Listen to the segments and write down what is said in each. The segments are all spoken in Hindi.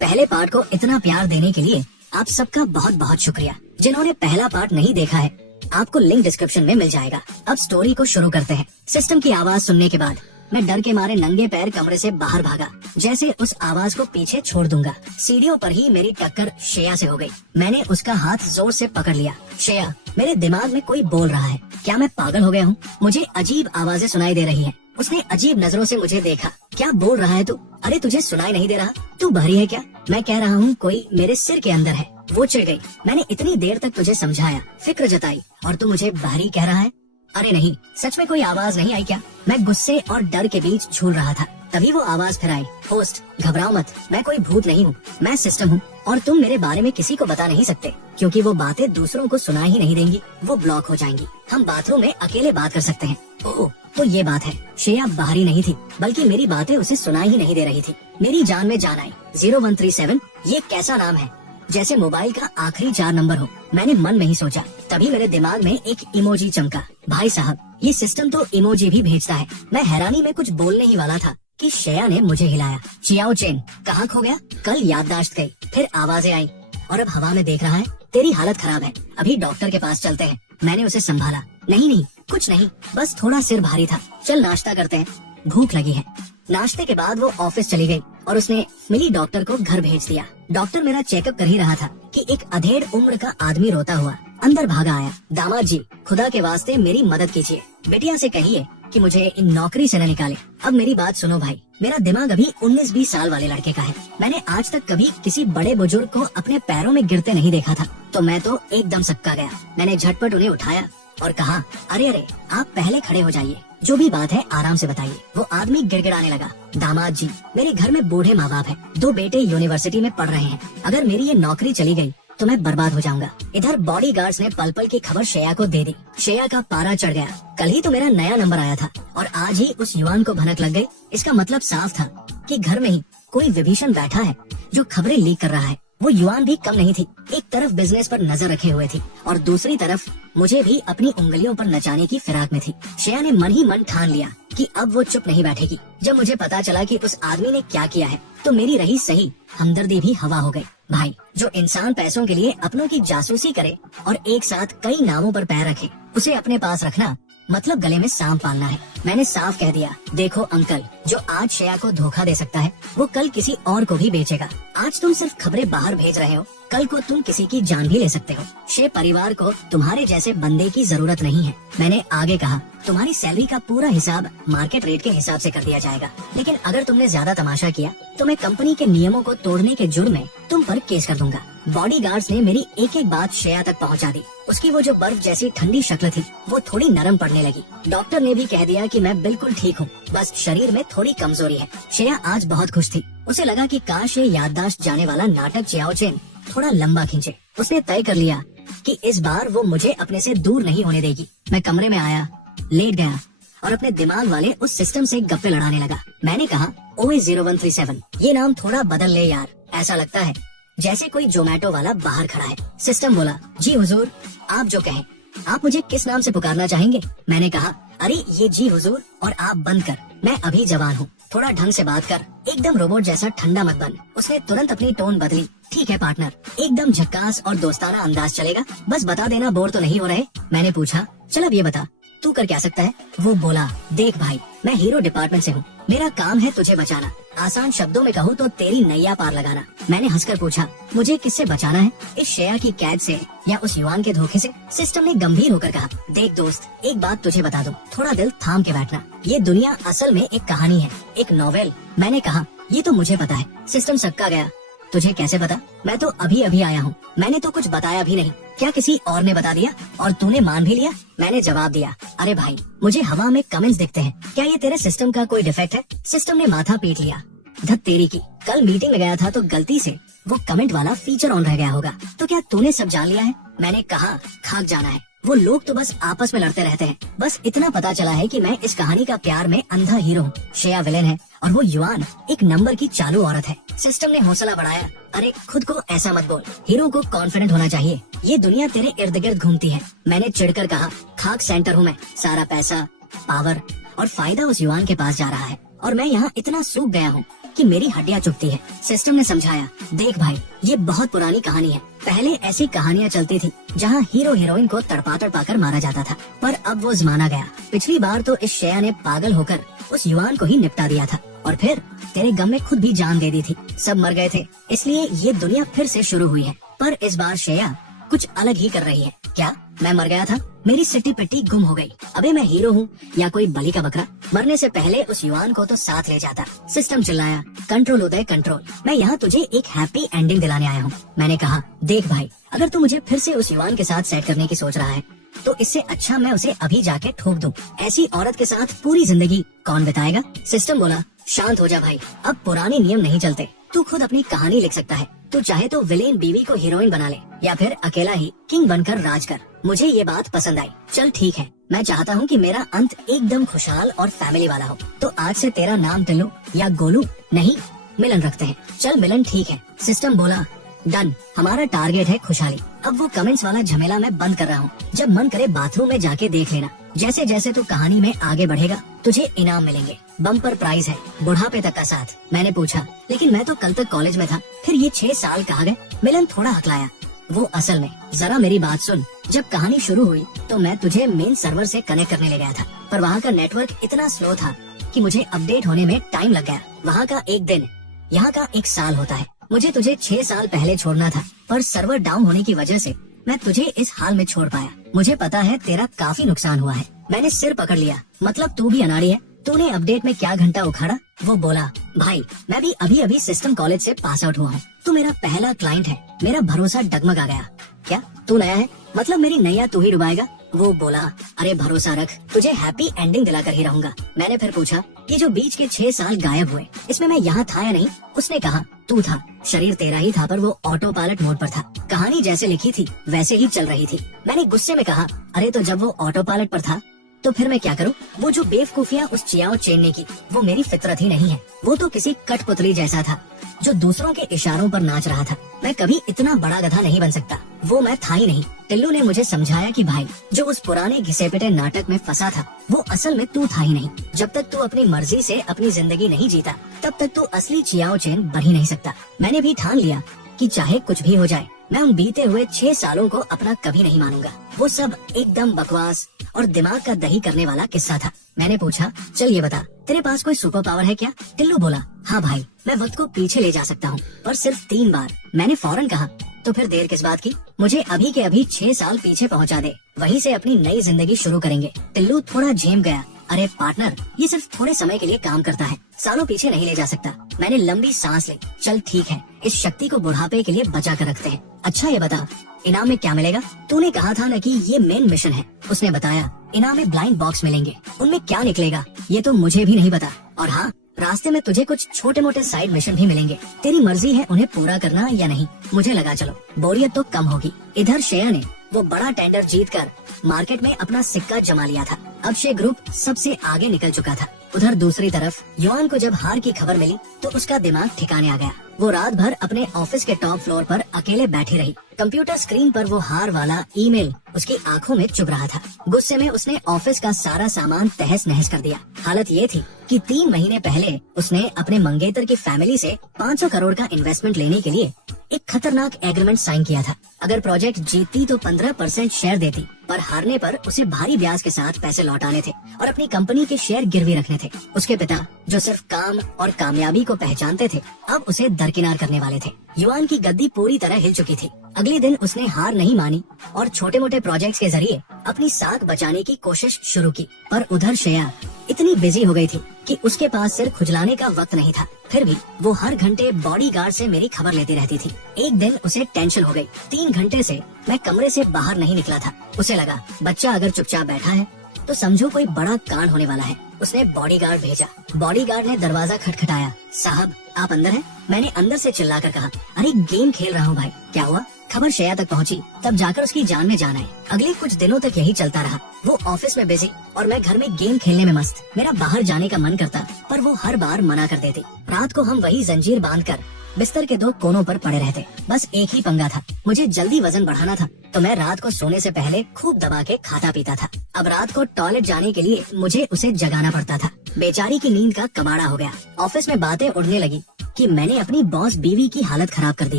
पहले पार्ट को इतना प्यार देने के लिए आप सबका बहुत बहुत शुक्रिया। जिन्होंने पहला पार्ट नहीं देखा है, आपको लिंक डिस्क्रिप्शन में मिल जाएगा। अब स्टोरी को शुरू करते हैं। सिस्टम की आवाज सुनने के बाद मैं डर के मारे नंगे पैर कमरे से बाहर भागा, जैसे उस आवाज को पीछे छोड़ दूंगा। सीढ़ियों पर ही मेरी टक्कर श्रेया से हो गई। मैंने उसका हाथ जोर से पकड़ लिया। श्रेया, मेरे दिमाग में कोई बोल रहा है। क्या मैं पागल हो गया हूँ? मुझे अजीब आवाजें सुनाई दे रही हैं। उसने अजीब नजरों से मुझे देखा। क्या बोल रहा है तू? अरे तुझे सुनाई नहीं दे रहा? तू बहरी है क्या? मैं कह रहा हूँ कोई मेरे सिर के अंदर है। वो चिढ़ गई। मैंने इतनी देर तक तुझे समझाया, फिक्र जताई, और तू मुझे बहरी कह रहा है? अरे नहीं, सच में कोई आवाज नहीं आई क्या? मैं गुस्से और डर के बीच झूल रहा था। तभी वो आवाज फिर आई। होस्ट, घबराओ मत, मैं कोई भूत नहीं हूँ, मैं सिस्टम हूँ, और तुम मेरे बारे में किसी को बता नहीं सकते, क्योंकि वो बातें दूसरों को सुना ही नहीं देंगी, वो ब्लॉक हो जाएंगी। हम बाथरूम में अकेले बात कर सकते हैं। ओह, तो ये बात है। श्रेया बाहरी नहीं थी, बल्कि मेरी बातें उसे सुनाई ही नहीं दे रही थी। मेरी जान में जान आई। 0137, ये कैसा नाम है? जैसे मोबाइल का आखिरी 4 नंबर हो। मैंने मन में ही सोचा। तभी मेरे दिमाग में एक इमोजी चमका। भाई साहब, ये सिस्टम तो इमोजी भी भेजता है। मैं हैरानी में कुछ बोलने ही वाला था कि श्रेया ने मुझे हिलाया। चियाओ चेन, कहाँ खो गया? कल याददाश्त गई, फिर आवाजें आई, और अब हवा में देख रहा है। तेरी हालत खराब है, अभी डॉक्टर के पास चलते हैं। मैंने उसे संभाला। नहीं नहीं, कुछ नहीं, बस थोड़ा सिर भारी था। चल नाश्ता करते हैं, भूख लगी है। नाश्ते के बाद वो ऑफिस चली गई और उसने मिली डॉक्टर को घर भेज दिया। डॉक्टर मेरा चेकअप कर ही रहा था कि एक अधेड़ उम्र का आदमी रोता हुआ अंदर भागा आया। दामाद जी, खुदा के वास्ते मेरी मदद कीजिए। बिटिया से कहिए कि मुझे इन नौकरी से न निकाले। अब मेरी बात सुनो भाई, मेरा दिमाग अभी 19-20 साल वाले लड़के का है। मैंने आज तक कभी किसी बड़े बुजुर्ग को अपने पैरों में गिरते नहीं देखा था, तो मैं तो एकदम सक्का गया। मैंने झटपट उन्हें उठाया और कहा, अरे अरे, आप पहले खड़े हो जाइए, जो भी बात है आराम से बताइए। वो आदमी गिड़गिड़ाने लगा। दामाद जी, मेरे घर में बूढ़े माँ बाप हैं, 2 बेटे यूनिवर्सिटी में पढ़ रहे हैं। अगर मेरी ये नौकरी चली गई तो मैं बर्बाद हो जाऊंगा। इधर बॉडीगार्ड्स ने पल पल की खबर श्रेया को दे दी। श्रेया का पारा चढ़ गया। कल ही तो मेरा नया नंबर आया था और आज ही उस युवान को भनक लग गई। इसका मतलब साफ था कि घर में ही कोई विभीषण बैठा है जो खबरें लीक कर रहा है। वो युवान भी कम नहीं थी। एक तरफ बिजनेस पर नजर रखे हुए थी और दूसरी तरफ मुझे भी अपनी उंगलियों पर नचाने की फिराक में थी। श्रेया ने मन ही मन ठान लिया कि अब वो चुप नहीं बैठेगी। जब मुझे पता चला कि उस आदमी ने क्या किया है, तो मेरी रही सही हमदर्दी भी हवा हो गई। भाई, जो इंसान पैसों के लिए अपनों की जासूसी करे और एक साथ कई नामों पर पैर रखे, उसे अपने पास रखना मतलब गले में सांप पालना है। मैंने साफ कह दिया, देखो अंकल, जो आज श्रेया को धोखा दे सकता है, वो कल किसी और को भी बेचेगा। आज तुम सिर्फ खबरें बाहर भेज रहे हो, कल को तुम किसी की जान भी ले सकते हो। श्रेय परिवार को तुम्हारे जैसे बंदे की जरूरत नहीं है। मैंने आगे कहा, तुम्हारी सैलरी का पूरा हिसाब मार्केट रेट के हिसाब से कर दिया जाएगा, लेकिन अगर तुमने ज्यादा तमाशा किया तो मैं कंपनी के नियमों को तोड़ने के जुर्म में तुम पर केस कर दूंगा। बॉडीगार्ड्स ने मेरी एक एक बात श्रेया तक पहुंचा दी। उसकी वो जो बर्फ जैसी ठंडी शक्ल थी, वो थोड़ी नरम पड़ने लगी। डॉक्टर ने भी कह दिया कि मैं बिल्कुल ठीक हूँ, बस शरीर में थोड़ी कमजोरी है। श्रेया आज बहुत खुश थी। उसे लगा कि काश ये याददाश्त जाने वाला नाटक चियाओ चेन थोड़ा लंबा खींचे। उसने तय कर लिया कि इस बार वो मुझे अपने से दूर नहीं होने देगी। मैं कमरे में आया, लेट गया और अपने दिमाग वाले उस सिस्टम से गप्पे लड़ाने लगा। मैंने कहा, ओए 0137, ये नाम थोड़ा बदल ले यार, ऐसा लगता है जैसे कोई जोमेटो वाला बाहर खड़ा है। सिस्टम बोला, जी हुजूर, आप जो कहें। आप मुझे किस नाम से पुकारना चाहेंगे? मैंने कहा, अरे ये जी हुजूर और आप बंद कर, मैं अभी जवान हूँ, थोड़ा ढंग से बात कर, एकदम रोबोट जैसा ठंडा मत बन। उसने तुरंत अपनी टोन बदली। ठीक है पार्टनर, एकदम झक्कास और दोस्ताना अंदाज चलेगा, बस बता देना बोर तो नहीं हो रहे। मैंने पूछा, चल अब ये बता, तू कर क्या सकता है? वो बोला, देख भाई, मैं हीरो डिपार्टमेंट से हूँ, मेरा काम है तुझे बचाना। आसान शब्दों में कहूँ तो तेरी नैया पार लगाना। मैंने हंसकर पूछा, मुझे किससे बचाना है? इस श्रेया की कैद से या उस युवान के धोखे से? सिस्टम ने गंभीर होकर कहा, देख दोस्त, एक बात तुझे बता दूं, थोड़ा दिल थाम के बैठना। ये दुनिया असल में एक कहानी है, एक नॉवेल। मैंने कहा, ये तो मुझे पता है। सिस्टम सक्का गया। तुझे कैसे पता? मैं तो अभी अभी आया हूँ, मैंने तो कुछ बताया भी नहीं। क्या किसी और ने बता दिया और तूने मान भी लिया? मैंने जवाब दिया, अरे भाई, मुझे हवा में कमेंट्स दिखते हैं, क्या ये तेरे सिस्टम का कोई डिफेक्ट है? सिस्टम ने माथा पीट लिया। धत तेरी की, कल मीटिंग में गया था तो गलती से वो कमेंट वाला फीचर ऑन रह गया होगा, तो क्या तूने सब जान लिया है? मैंने कहा, खाक जाना है, वो लोग तो बस आपस में लड़ते रहते हैं। बस इतना पता चला है कि मैं इस कहानी का प्यार में अंधा हीरो हूँ, श्रेया विलेन है और वो युवान एक नंबर की चालू औरत है। सिस्टम ने हौसला बढ़ाया, अरे खुद को ऐसा मत बोल, हीरो को कॉन्फिडेंट होना चाहिए, ये दुनिया तेरे इर्द गिर्द घूमती है। मैंने चिढ़कर कहा, खाक सेंटर हूँ मैं, सारा पैसा, पावर और फायदा उस युवान के पास जा रहा है और मैं यहाँ इतना सूख गया हूँ कि मेरी हड्डियां चुभती है। सिस्टम ने समझाया, देख भाई, ये बहुत पुरानी कहानी है। पहले ऐसी कहानियां चलती थी जहाँ हीरो हीरोइन को तड़पा तड़पा कर मारा जाता था, पर अब वो जमाना गया। पिछली बार तो इस शेया ने पागल होकर उस युवान को ही निपटा दिया था, और फिर तेरे गम में खुद भी जान दे दी थी। सब मर गए थे, इसलिए ये दुनिया फिर से शुरू हुई है। पर इस बार शेया कुछ अलग ही कर रही है। क्या मैं मर गया था? मेरी सिट्टी पिट्टी गुम हो गई। अबे मैं हीरो हूँ या कोई बलि का बकरा? मरने से पहले उस युवान को तो साथ ले जाता। सिस्टम चिल्लाया, कंट्रोल उदय कंट्रोल, मैं यहाँ तुझे एक हैप्पी एंडिंग दिलाने आया हूँ। मैंने कहा, देख भाई, अगर तू मुझे फिर से उस युवान के साथ सेट करने की सोच रहा है तो इससे अच्छा मैं उसे अभी जाके ठोक दूं। ऐसी औरत के साथ पूरी जिंदगी कौन बिताएगा? सिस्टम बोला, शांत हो जा भाई, अब पुराने नियम नहीं चलते। तू खुद अपनी कहानी लिख सकता है। तू चाहे तो विलेन बीवी को हीरोइन बना ले या फिर अकेला ही किंग बनकर राज कर। मुझे ये बात पसंद आई। चल ठीक है, मैं चाहता हूँ कि मेरा अंत एकदम खुशहाल और फैमिली वाला हो। तो आज से तेरा नाम टिल्लू या गोलू नहीं, मिलन रखते हैं। चल मिलन ठीक है। सिस्टम बोला, डन, हमारा टारगेट है खुशहाली। अब वो कमेंट्स वाला झमेला मैं बंद कर रहा हूँ। जब मन करे बाथरूम में जाके देख लेना। जैसे जैसे तू कहानी में आगे बढ़ेगा तुझे इनाम मिलेंगे। बम्पर प्राइज है, बुढ़ापे तक का साथ। मैंने पूछा, लेकिन मैं तो कल तक कॉलेज में था, फिर ये 6 साल कहाँ गए? मिलन थोड़ा हकलाया, वो असल में, जरा मेरी बात सुन। जब कहानी शुरू हुई तो मैं तुझे मेन सर्वर से कनेक्ट करने ले गया था, पर वहाँ का नेटवर्क इतना स्लो था कि मुझे अपडेट होने में टाइम लग गया। वहाँ का एक दिन यहाँ का 1 साल होता है। मुझे तुझे 6 साल पहले छोड़ना था, पर सर्वर डाउन होने की वजह से मैं तुझे इस हाल में छोड़ पाया। मुझे पता है तेरा काफी नुकसान हुआ है। मैंने सिर पकड़ लिया, मतलब तू भी अनाड़ी है? तूने अपडेट में क्या घंटा उखाड़ा? वो बोला, भाई मैं भी अभी अभी सिस्टम कॉलेज से पास आउट हुआ हूँ। तू मेरा पहला क्लाइंट है। मेरा भरोसा डगमगा गया। क्या तू नया है? मतलब मेरी नैया तू ही डुबाएगा? वो बोला, अरे भरोसा रख, तुझे हैप्पी एंडिंग दिलाकर ही रहूंगा। मैंने फिर पूछा, ये जो बीच के 6 साल गायब हुए, इसमें मैं यहाँ था या नहीं? उसने कहा, तू था, शरीर तेरा ही था, पर वो ऑटो पायलट मोड पर था। कहानी जैसे लिखी थी वैसे ही चल रही थी। मैंने गुस्से में कहा, अरे तो जब वो ऑटो पायलट पर था तो फिर मैं क्या करूं? वो जो बेवकूफियां उस चियाओ चेन ने की, वो मेरी फितरत ही नहीं है। वो तो किसी कठपुतली जैसा था जो दूसरों के इशारों पर नाच रहा था। मैं कभी इतना बड़ा गधा नहीं बन सकता। वो मैं था ही नहीं। टिल्लू ने मुझे समझाया कि भाई, जो उस पुराने घिसे पिटे नाटक में फंसा था वो असल में तू था ही नहीं। जब तक तू अपनी मर्जी से अपनी जिंदगी नहीं जीता तब तक तू असली चियाओ चेन बन ही नहीं सकता। मैंने भी ठान लिया कि चाहे कुछ भी हो जाए, मैं उन बीते हुए 6 सालों को अपना कभी नहीं मानूंगा। वो सब एकदम बकवास और दिमाग का दही करने वाला किस्सा था। मैंने पूछा, चल ये बता, तेरे पास कोई सुपर पावर है क्या? टिल्लू बोला, हाँ भाई, मैं वक्त को पीछे ले जा सकता हूँ, पर सिर्फ 3 बार। मैंने फौरन कहा, तो फिर देर किस बात की? मुझे अभी के अभी 6 साल पीछे पहुँचा दे, वहीं से अपनी नई जिंदगी शुरू करेंगे। टिल्लू थोड़ा झेम गया, अरे पार्टनर, ये सिर्फ थोड़े समय के लिए काम करता है, सालों पीछे नहीं ले जा सकता। मैंने लंबी सांस ली, चल ठीक है, इस शक्ति को बुढ़ापे के लिए बचा कर रखते हैं। अच्छा ये बता, इनाम में क्या मिलेगा? तूने कहा था न कि ये मेन मिशन है। उसने बताया, इनाम में ब्लाइंड बॉक्स मिलेंगे, उनमें क्या निकलेगा ये तो मुझे भी नहीं पता। और हाँ, रास्ते में तुझे कुछ छोटे मोटे साइड मिशन भी मिलेंगे। तेरी मर्जी है उन्हें पूरा करना या नहीं। मुझे लगा चलो बोरियत तो कम होगी। इधर शेया ने वो बड़ा टेंडर जीतकर मार्केट में अपना सिक्का जमा लिया था। अब शे ग्रुप सबसे आगे निकल चुका था। उधर दूसरी तरफ युवान को जब हार की खबर मिली तो उसका दिमाग ठिकाने आ गया। वो रात भर अपने ऑफिस के टॉप फ्लोर पर अकेले बैठी रही। कंप्यूटर स्क्रीन पर वो हार वाला ईमेल उसकी आंखों में चुभ रहा था। गुस्से में उसने ऑफिस का सारा सामान तहस नहस कर दिया। हालत ये थी कि 3 महीने पहले उसने अपने मंगेतर की फैमिली से 500 करोड़ का इन्वेस्टमेंट लेने के लिए एक खतरनाक एग्रीमेंट साइन किया था। अगर प्रोजेक्ट जीतती तो 15% शेयर देती, पर हारने पर उसे भारी ब्याज के साथ पैसे लौटाने थे और अपनी कंपनी के शेयर गिरवी रखने थे। उसके पिता, जो सिर्फ काम और कामयाबी को पहचानते थे, अब उसे दरकिनार करने वाले थे। युवान की गद्दी पूरी तरह हिल चुकी थी। अगले दिन उसने हार नहीं मानी और छोटे मोटे प्रोजेक्ट्स के जरिए अपनी साख बचाने की कोशिश शुरू की। पर उधर शेया इतनी बिजी हो गई थी कि उसके पास सिर खुजलाने का वक्त नहीं था। फिर भी वो हर घंटे बॉडीगार्ड से मेरी खबर लेती रहती थी। एक दिन उसे टेंशन हो गई। 3 घंटे से मैं कमरे से बाहर नहीं निकला था। उसे लगा, बच्चा अगर चुपचाप बैठा है तो समझो कोई बड़ा कांड होने वाला है। उसने बॉडीगार्ड भेजा। बॉडीगार्ड ने दरवाजा खटखटाया। साहब, आप अंदर हैं? मैंने अंदर से चिल्लाकर कहा, अरे गेम खेल रहा हूँ भाई। क्या हुआ? खबर शेया तक पहुँची, तब जाकर उसकी जान में जान आई। अगले कुछ दिनों तक यही चलता रहा। वो ऑफिस में बिजी और मैं घर में गेम खेलने में मस्त। मेरा बाहर जाने का मन करता, पर वो हर बार मना कर देती। रात को हम वही जंजीर बांधकर बिस्तर के 2 कोनों पर पड़े रहते। बस एक ही पंगा था, मुझे जल्दी वजन बढ़ाना था, तो मैं रात को सोने से पहले खूब दबा के खाता पीता था। अब रात को टॉयलेट जाने के लिए मुझे उसे जगाना पड़ता था। बेचारी की नींद का कबाड़ा हो गया। ऑफिस में बातें उड़ने लगी कि मैंने अपनी बॉस बीवी की हालत खराब कर दी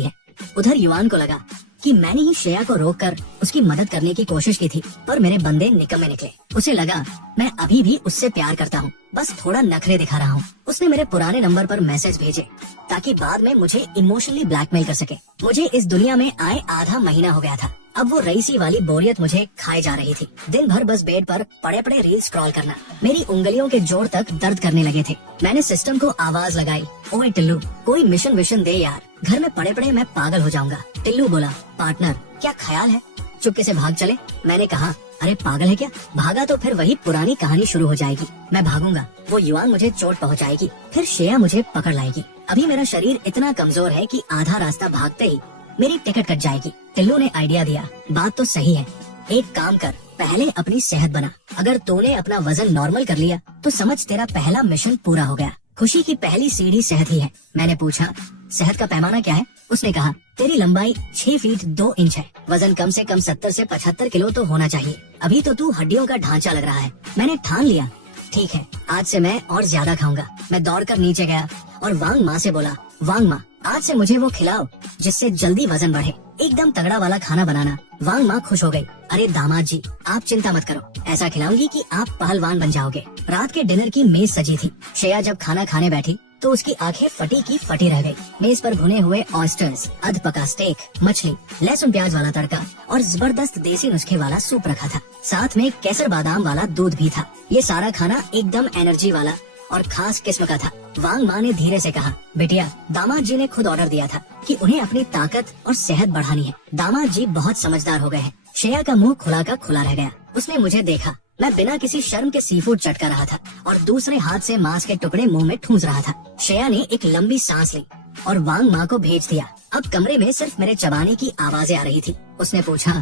है। उधर युवान को लगा कि मैंने ही श्रेया को रोककर उसकी मदद करने की कोशिश की थी, पर मेरे बंदे निकम्मे निकले। उसे लगा मैं अभी भी उससे प्यार करता हूँ, बस थोड़ा नखरे दिखा रहा हूँ। उसने मेरे पुराने नंबर पर मैसेज भेजे ताकि बाद में मुझे इमोशनली ब्लैकमेल कर सके। मुझे इस दुनिया में आए आधा महीना हो गया था। अब वो रईसी वाली बोरियत मुझे खाए जा रही थी। दिन भर बस बेड पर पड़े पड़े रील स्क्रॉल करना। मेरी उंगलियों के जोड़ तक दर्द करने लगे थे। मैंने सिस्टम को आवाज लगाई, ओए टिल्लू, कोई मिशन विशन दे यार, घर में पड़े पड़े मैं पागल हो जाऊंगा। टिल्लू बोला, पार्टनर क्या ख्याल है, चुपके से भाग चले। मैंने कहा, अरे पागल है क्या, भागा तो फिर वही पुरानी कहानी शुरू हो जाएगी। मैं भागूंगा, वो युवान मुझे चोट पहुंचाएगी, फिर श्रेया मुझे पकड़ लाएगी। अभी मेरा शरीर इतना कमजोर है कि आधा रास्ता भागते ही मेरी टिकट कट जाएगी। टिल्लू ने आइडिया दिया, बात तो सही है, एक काम कर, पहले अपनी सेहत बना। अगर तूने अपना वजन नॉर्मल कर लिया तो समझ तेरा पहला मिशन पूरा हो गया। खुशी की पहली सीढ़ी सेहत ही है। मैंने पूछा, सेहत का पैमाना क्या है? उसने कहा, तेरी लंबाई 6 फीट 2 इंच है, वजन कम से कम 70 से 75 किलो तो होना चाहिए। अभी तो तू हड्डियों का ढांचा लग रहा है। मैंने ठान लिया, ठीक है, आज से मैं और ज्यादा खाऊंगा। मैं दौड़कर नीचे गया और वांग माँ से बोला, वांग माँ, आज से मुझे वो खिलाओ जिससे जल्दी वजन बढ़े, एकदम तगड़ा वाला खाना बनाना। वांग माँ खुश हो गई, अरे दामाद जी, आप चिंता मत करो, ऐसा खिलाऊंगी कि आप पहलवान बन जाओगे। रात के डिनर की मेज सजी थी। श्रेया जब खाना खाने बैठी तो उसकी आंखें फटी की फटी रह गई। मेज पर भुने हुए ऑयस्टर्स, अध पका स्टेक, मछली, लहसुन प्याज वाला तड़का और जबरदस्त देसी नुस्खे वाला सूप रखा था। साथ में केसर बादाम वाला दूध भी था। ये सारा खाना एकदम एनर्जी वाला और खास किस्म का था। वांग माँ ने धीरे से कहा, बेटिया, दामाद जी ने खुद ऑर्डर दिया था कि उन्हें अपनी ताकत और सेहत बढ़ानी है। दामाद जी बहुत समझदार हो गए हैं। श्रेया का मुंह खुला का खुला रह गया। उसने मुझे देखा, मैं बिना किसी शर्म के सीफूड चटका रहा था और दूसरे हाथ से मांस के टुकड़े मुंह में ठूंस रहा था। श्रेया ने एक लंबी सांस ली और वांग माँ को भेज दिया। अब कमरे में सिर्फ मेरे चबाने की आवाजें आ रही थी। उसने पूछा,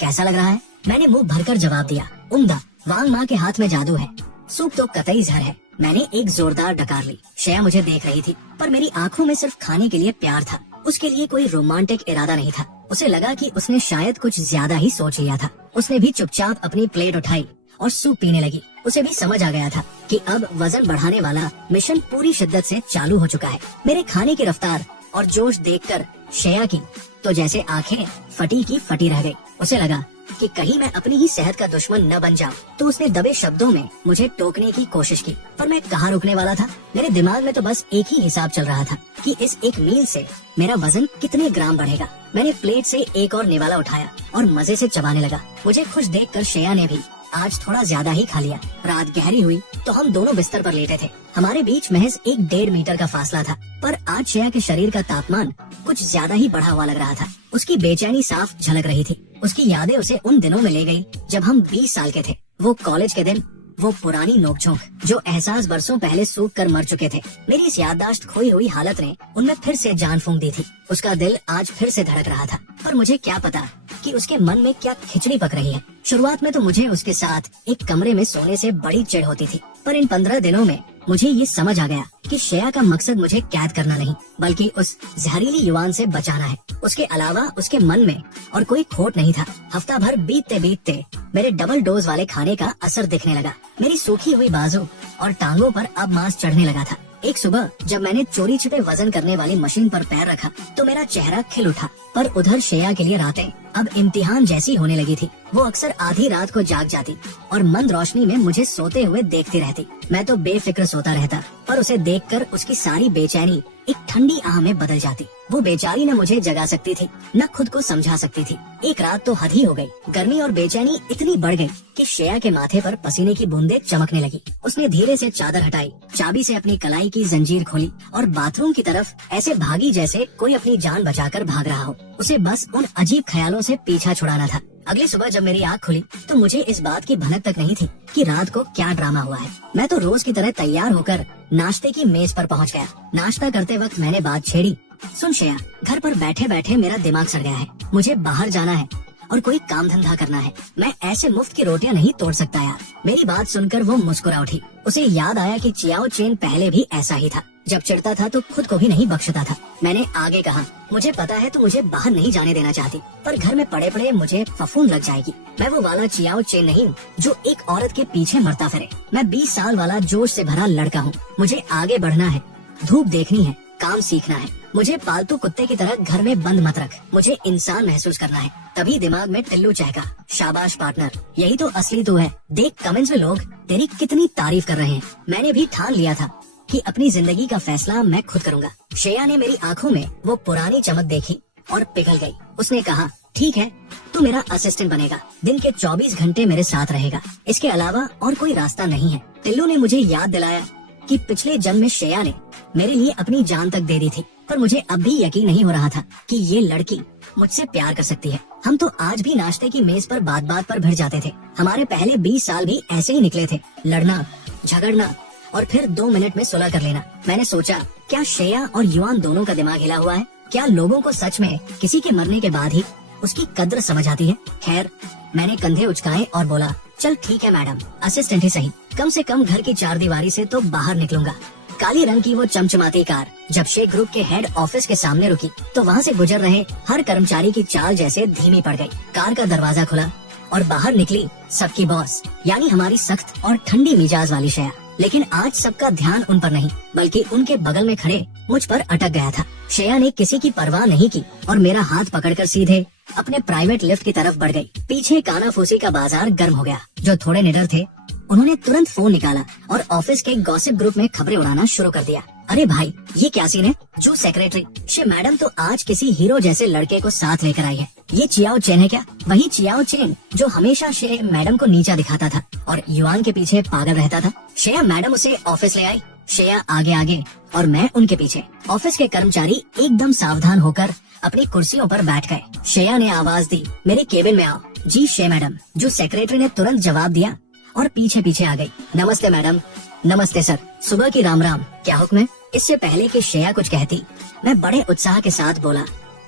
कैसा लग रहा है? मैंने मुंह भरकर जवाब दिया, उम्दा। वांग माँ के हाथ में जादू है, सूप तो कतई जहर है। मैंने एक जोरदार डकार ली। श्रेया मुझे देख रही थी, पर मेरी आंखों में सिर्फ खाने के लिए प्यार था। उसके लिए कोई रोमांटिक इरादा नहीं था। उसे लगा कि उसने शायद कुछ ज्यादा ही सोच लिया था। उसने भी चुपचाप अपनी प्लेट उठाई और सूप पीने लगी। उसे भी समझ आ गया था कि अब वजन बढ़ाने वाला मिशन पूरी शिद्दत से चालू हो चुका है। मेरे खाने की रफ्तार और जोश देखकर श्रेया की तो जैसे आंखें फटी की फटी रह गई। उसे लगा कि कहीं मैं अपनी ही सेहत का दुश्मन न बन जाऊं, तो उसने दबे शब्दों में मुझे टोकने की कोशिश की, पर मैं कहाँ रुकने वाला था। मेरे दिमाग में तो बस एक ही हिसाब चल रहा था कि इस एक मील से मेरा वजन कितने ग्राम बढ़ेगा। मैंने प्लेट से एक और निवाला उठाया और मजे से चबाने लगा। मुझे खुश देखकर श्रेया ने भी आज थोड़ा ज्यादा ही खा लिया। रात गहरी हुई तो हम दोनों बिस्तर पर लेटे थे। हमारे बीच महज 1.5 मीटर का फासला था, पर आज श्रेया के शरीर का तापमान कुछ ज्यादा ही बढ़ा हुआ लग रहा था। उसकी बेचैनी साफ झलक रही थी। उसकी यादें उसे उन दिनों में ले गई जब हम 20 साल के थे। वो कॉलेज के दिन, वो पुरानी नोकझोंक जो एहसास बरसों पहले सूख कर मर चुके थे। मेरी इस याददाश्त खोई हुई हालत ने उनमें फिर से जान फूंक दी थी। उसका दिल आज फिर से धड़क रहा था, पर मुझे क्या पता कि उसके मन में क्या खिचड़ी पक रही है। शुरुआत में तो मुझे उसके साथ एक कमरे में सोने से बड़ी चिढ़ होती थी, पर इन 15 दिनों में मुझे ये समझ आ गया कि श्रेया का मकसद मुझे कैद करना नहीं, बल्कि उस जहरीली युवान से बचाना है। उसके अलावा उसके मन में और कोई खोट नहीं था। हफ्ता भर बीतते बीतते मेरे डबल डोज वाले खाने का असर दिखने लगा। मेरी सूखी हुई बाजू और टांगों पर अब मांस चढ़ने लगा था। एक सुबह जब मैंने चोरी छिपे वजन करने वाली मशीन पर पैर रखा तो मेरा चेहरा खिल उठा। पर उधर श्रेया के लिए रातें अब इम्तिहान जैसी होने लगी थी। वो अक्सर आधी रात को जाग जाती और मंद रोशनी में मुझे सोते हुए देखती रहती। मैं तो बेफिक्र सोता रहता, पर उसे देखकर उसकी सारी बेचैनी एक ठंडी आह में बदल जाती। वो बेचारी न मुझे जगा सकती थी, न खुद को समझा सकती थी। एक रात तो हद ही हो गई। गर्मी और बेचैनी इतनी बढ़ गई कि श्रेया के माथे पर पसीने की बूंदें चमकने लगी। उसने धीरे से चादर हटाई, चाबी से अपनी कलाई की जंजीर खोली और बाथरूम की तरफ ऐसे भागी जैसे कोई अपनी जान बचाकर भाग रहा हो। उसे बस उन अजीब ख्यालों से पीछा छुड़ाना था। अगली सुबह जब मेरी आँख खुली तो मुझे इस बात की भनक तक नहीं थी कि रात को क्या ड्रामा हुआ है। मैं तो रोज की तरह तैयार होकर नाश्ते की मेज पर पहुंच गया। नाश्ता करते वक्त मैंने बात छेड़ी, सुन श्रेया, घर पर बैठे बैठे मेरा दिमाग सड़ गया है। मुझे बाहर जाना है और कोई काम धंधा करना है। मैं ऐसे मुफ्त की रोटियां नहीं तोड़ सकता यार। मेरी बात सुनकर वो मुस्कुरा उठी। उसे याद आया कि चियाओ चेन पहले भी ऐसा ही था। जब चिढ़ता था तो खुद को भी नहीं बख्शता था। मैंने आगे कहा, मुझे पता है तू मुझे बाहर नहीं जाने देना चाहती, पर घर में पड़े पड़े मुझे फफूंद लग जाएगी। मैं वो वाला चियाओ चेन नहीं हूँ जो एक औरत के पीछे मरता फिरे। मैं 20 साल वाला जोश से भरा लड़का हूँ। मुझे आगे बढ़ना है, धूप देखनी है, काम सीखना है। मुझे पालतू कुत्ते की तरह घर में बंद मत रख, मुझे इंसान महसूस करना है। तभी दिमाग में टिल्लू चहका, शाबाश पार्टनर, यही तो असली तू है। देख कमेंट्स में लोग तेरी कितनी तारीफ कर रहे हैं। मैंने भी ठान लिया था कि अपनी जिंदगी का फैसला मैं खुद करूंगा। श्रेया ने मेरी आंखों में वो पुरानी चमक देखी और पिघल गई। उसने कहा, ठीक है, तू मेरा असिस्टेंट बनेगा, दिन के 24 घंटे मेरे साथ रहेगा, इसके अलावा और कोई रास्ता नहीं है। टिल्लू ने मुझे याद दिलाया कि पिछले जन्म में श्रेया ने मेरे लिए अपनी जान तक दे दी थी, पर मुझे अब भी यकीन नहीं हो रहा था कि ये लड़की मुझसे प्यार कर सकती है। हम तो आज भी नाश्ते की मेज पर बात बात पर भिड़ जाते थे। हमारे पहले 20 साल भी ऐसे ही निकले थे, लड़ना, झगड़ना और फिर 2 मिनट में सुलह कर लेना। मैंने सोचा, क्या श्रेया और युवान दोनों का दिमाग हिला हुआ है? क्या लोगों को सच में किसी के मरने के बाद ही उसकी कद्र समझ आती है? खैर, मैंने कंधे उचकाए और बोला, चल ठीक है मैडम, असिस्टेंट ही सही, कम से कम घर की 4 दीवारी से तो बाहर निकलूंगा। काली रंग की वो चमचमाती कार जब शेख ग्रुप के हेड ऑफिस के सामने रुकी तो वहाँ से गुजर रहे हर कर्मचारी की चाल जैसे धीमी पड़ गई। कार का दरवाजा खुला और बाहर निकली सबकी बॉस, यानी हमारी सख्त और ठंडी मिजाज वाली श्रेया। लेकिन आज सबका ध्यान उन पर नहीं, बल्कि उनके बगल में खड़े मुझ पर अटक गया था। श्रेया ने किसी की परवाह नहीं की और मेरा हाथ पकड़कर सीधे अपने प्राइवेट लिफ्ट की तरफ बढ़ गई। पीछे कानाफूसी का बाजार गर्म हो गया। जो थोड़े निडर थे उन्होंने तुरंत फोन निकाला और ऑफिस के गॉसिप ग्रुप में खबरें उड़ाना शुरू कर दिया। अरे भाई, ये क्या सीन है? जो सेक्रेटरी शे मैडम तो आज किसी हीरो जैसे लड़के को साथ लेकर आई है। ये चियाओ चेन है क्या? वही चियाओ चेन जो हमेशा शे मैडम को नीचा दिखाता था और युवान के पीछे पागल रहता था। श्रेया मैडम उसे ऑफिस ले आई, श्रेया आगे आगे और मैं उनके पीछे। ऑफिस के कर्मचारी एकदम सावधान होकर अपनी कुर्सियों पर बैठ गए। श्रेया ने आवाज दी, मेरे केबिन में आओ। जी शे मैडम। जो सेक्रेटरी ने तुरंत जवाब दिया और पीछे पीछे आ गई। नमस्ते मैडम। नमस्ते सर। सुबह की राम राम, क्या हुक्म है? इससे पहले कि श्रेया कुछ कहती, मैं बड़े उत्साह के साथ बोला,